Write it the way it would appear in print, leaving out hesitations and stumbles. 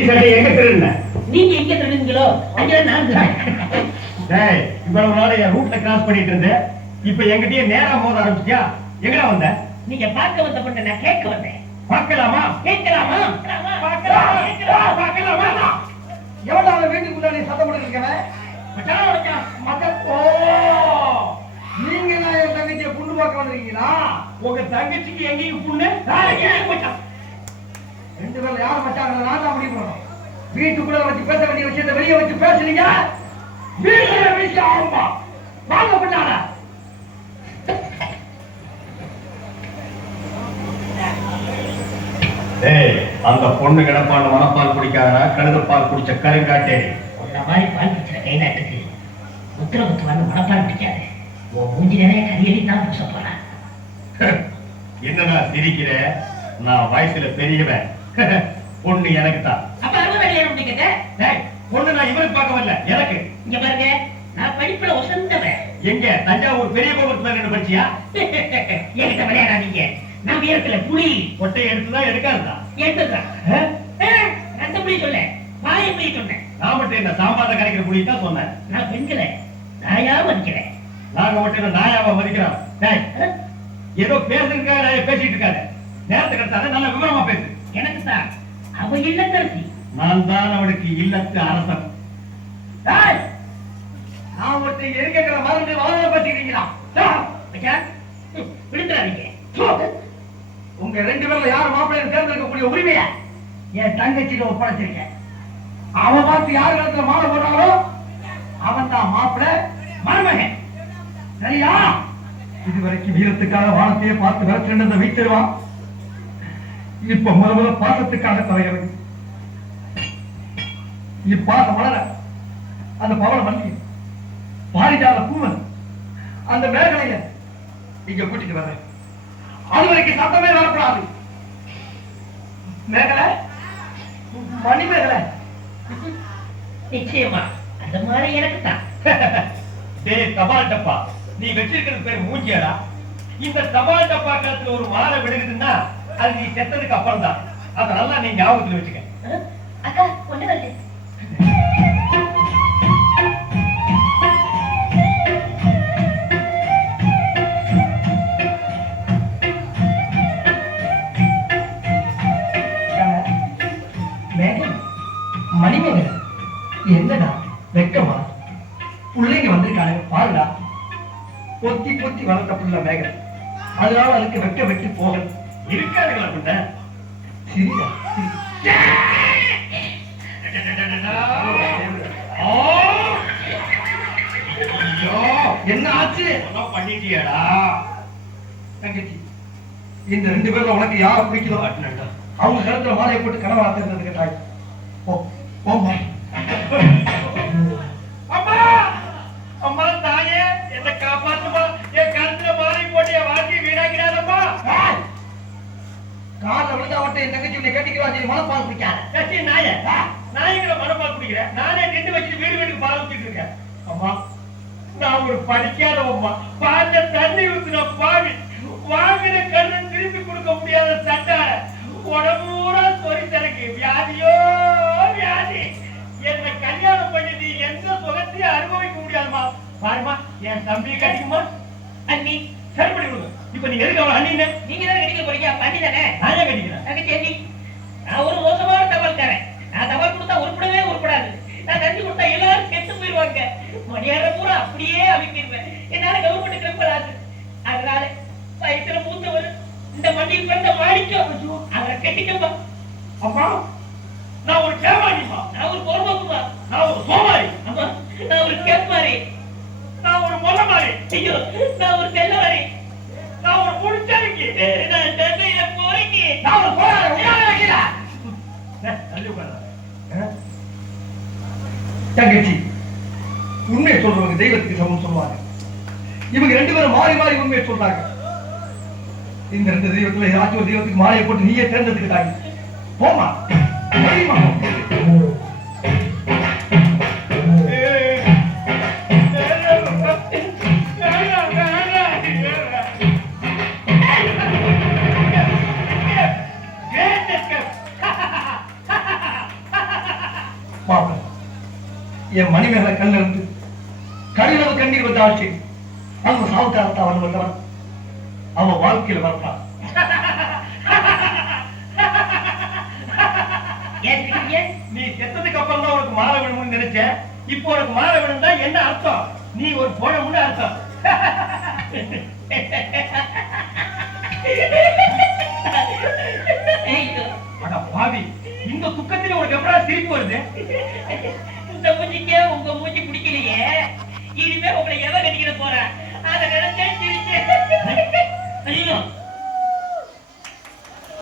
எங்க திருடுன? நீங்க எங்க திருடுங்களோ அங்கதான் நான். இவ்வளவு நாள் என் ரூட்ல கிராஸ் பண்ணிட்டு இருந்தேன். இப்ப எங்கிட்டயே நேரா மோத ஆரம்பிச்சியா? எங்கடா வந்த? நீங்க பார்க்க வந்த பொண்ணு நான் கேட்க வந்தேன். பார்க்கலாமா? கேட்கலாமா? பார்க்கலாமா? எவ்வளவு வீட்டுக்கு முன்னாடி சத்தம் போட்டு இருக்கேன். நீங்க தான் என் தங்கச்சியை புண்ணு பார்க்க வந்திருக்கீங்களா? உங்க தங்கச்சிக்கு எங்கேயும் புண்ணு? ரெண்டு பேர்ல யாரும் மச்சாங்க நான் தான் முடிவு பண்ணணும். வீட்டுக்குள்ள வச்சு பேச வேண்டிய விஷயத்தை வெளியே வச்சு பேசுறீங்க. வீட்டுல விஷயம் ஆகுமா? வாங்க பண்ணாங்க. அந்த பொண்ணு கிடப்பான மனப்பால் குடிக்காத கழுதப்பால் குடிச்ச கருங்காட்டே. உன்ன மாதிரி பால் குடிச்ச கை நாட்டுக்கு உத்தரவுத்துவான்னு மனப்பால் குடிக்காது. உன் மூஞ்சி நிறைய கரியலி தான் பூச போறான். என்னடா சிரிக்கிற? நான் வயசுல பெரியவன். பொண்ணு எனக்கு தான். அப்ப அறுபது கல்யாணம் பண்ணிக்கிட்ட? பொண்ணு நான் இவருக்கு பார்க்க வரல, எனக்கு. இங்க பாருங்க, நான் படிப்புல உசந்தவன். எங்க தஞ்சாவூர் பெரிய கோபுரத்து மேல நின்னு படிச்சியா? என்கிட்ட விளையாடாதீங்க. நான் வீரத்துல புலி. கொட்டை எடுத்துதான் எடுக்காதுதான். எடுத்துதான் அந்த புலி சொல்ல பாய புலி சொன்னேன். நான் மட்டும் என்ன சாம்பார கரைக்கிற புலி தான் சொன்னேன். நான் பெண்களை நாயா மதிக்கிறேன். நாங்க மட்டும் நாயாவா மதிக்கிறோம்? ஏதோ பேசுறதுக்காக நான் பேசிட்டு இருக்காரு. நேரத்தை கிடைச்சாத நல்ல விவரமா பேசு. எனக்கு தான் அவ இல்லத்தரசி. நான் தான் அவளுக்கு இல்லத்து அரசன். நான் ஒருத்தர் எரிக்கிற மருந்து வாழ பத்திக்கிறீங்களா? விடுத்துறாதீங்க. உங்க ரெண்டு பேர்ல யார் மாப்பிள்ளையை தேர்ந்தெடுக்கக்கூடிய உரிமையை என் தங்கச்சிக்கு ஒப்படைச்சிருக்கேன். அவன் பார்த்து யார் இடத்துல மாலை போடுறாங்களோ அவன் தான் மாப்பிள்ளை மருமகன். சரியா? இதுவரைக்கும் வீரத்துக்காக வானத்தையே பார்த்து விரட்டு வைத்திருவான். இப்ப முதல்ல பாசத்துக்காக தலைவர். இப்பாசம் வளர அந்த பவள மல்லி பாரிஜாத பூவன் அந்த மேகலைய இங்க கூட்டிட்டு வர்றேன். அது வரைக்கும் சத்தமே வரக்கூடாது. மேகலை, மணி மேகலை. நிச்சயமா அந்த மாதிரி எனக்கு தான். தபால் டப்பா, நீ வச்சிருக்கிறது பேர் மூஞ்சியாடா. இந்த தபால் டப்பா காலத்துல ஒரு மாலை விடுகுதுன்னா அது நீ செத்ததுக்கு அப்புறம் தான். அத நல்லா நீ ஞாபகத்துல வச்சுக்க. அக்கா ஒண்ணு வரல. மணிமேகலை என்னடா வெக்கமா? பிள்ளைங்க வந்திருக்காங்க பாருடா. பொத்தி பொத்தி வளர்த்த புள்ள மேகலை, அதனால அதுக்கு வெக்க வெட்டி போகல. இருக்காதுங்களா புள்ள? சரிடா. என்ன ஆச்சு? பண்ணிட்டியாடா தங்கச்சி? இந்த ரெண்டு பேர்ல உனக்கு யார பிடிக்குதோ அவங்க கருத்துல மாலையை போட்டு கனவா தெரிஞ்சதுக்கு தாய். அம்மா அம்மா தாயே என்ன காப்பாத்துமா. என் கருத்துல மாலை போட்டு என் வாழ்க்கையை வீணாக்கிறாதம்மா. கால விழுந்தா மட்டும் என் தங்கச்சி உன்னை கட்டிக்கிறான். மனப்பால் குடிக்காத நாய. நாயங்களை மனப்பால் குடிக்கிறேன். நானே நின்று வச்சுட்டு வீடு வீட்டுக்கு பால் ஊத்திட்டு இருக்கேன். அம்மா நான் ஒரு படிக்காதவம்மா. பால்ல தண்ணி ஊத்துன பாவி. வாங்கின கண்ணை திருப்பி கொடுக்க முடியாத சட்டார உடம்பூரா சொறி தனக்கு வியாதியோ வியாதி. என்ன கல்யாணம் பண்ணி நீ எந்த சுகத்தையும் அனுபவிக்க முடியாதுமா. பாருமா என் தம்பியை கட்டிக்குமா. அண்ணி சரிப்படி கொடுங்க. இப்ப நீ எதுக்கு அவன் அண்ணி? நீங்க தானே கட்டிக்க போறீங்க. பண்ணி தானே நான் ஏன் கட்டிக்கிறேன்? தங்கச்சி நான் ஒரு மோசமான தபால் தரேன். நான் தபால் கொடுத்தா உருப்படவே உருப்படாது. நான் தண்ணி கொடுத்தா எல்லாரும் கெட்டு போயிடுவாங்க. மணியார பூரா அப்படியே அமைக்கிடுவேன். என்னால கவர்மெண்ட் கிளம்பலாது. அதனால வயசுல மூத்தவர் இந்த மண்ணில் பிறந்த மாணிக்கம் அதை கட்டிக்கப்பா. அம்மா நான் ஒரு கேமாரிமா. நான் ஒரு பொறுப்புமா. நான் ஒரு சோமாரி. அம்மா நான் ஒரு கேப்பாரி. நான் ஒரு மொல்லமாரி. ஐயோ நான் ஒரு செல்லவாரி. நான் ஒரு முடிச்சாரிக்கு. நான் தந்தையில போறீங்க. நான் ஒரு போராட தங்கச்சி உண்மையை சொல்றவங்க தெய்வத்துக்கு சமம் சொல்லுவாங்க. இவங்க ரெண்டு பேரும் மாறி மாறி உண்மையை சொல்றாங்க. இந்த ரெண்டு தெய்வத்துல ஏதாச்சும் ஒரு தெய்வத்துக்கு மாலையை போட்டு நீயே தேர்ந்தெடுத்துக்கிட்டாங்க. போமா என் மணிமேகலை கல்ல இருந்து கடினவு கண்ணீர் வந்த ஆட்சி அவங்க சாவுக்காரத்தா அவன் வந்தவன் அவன் வாழ்க்கையில் வரப்பான். நீ செத்ததுக்கு அப்புறம் தான் உனக்கு மாற விடணும்னு நினைச்சேன். இப்போ உனக்கு மாற விடும் தான் என்ன அர்த்தம்? நீ ஒரு போனமுன்னு அர்த்தம். அட பாவி, இந்த துக்கத்துல உனக்கு எப்படா சிரிப்பு வருது? இந்த மூஞ்சிக்கே உங்க மூஞ்சி பிடிக்கலையே, இனிமே உங்களை எவன் கட்டிக்கிற போற? அதை நினைச்சேன் சிரிச்சேன். ஐயோ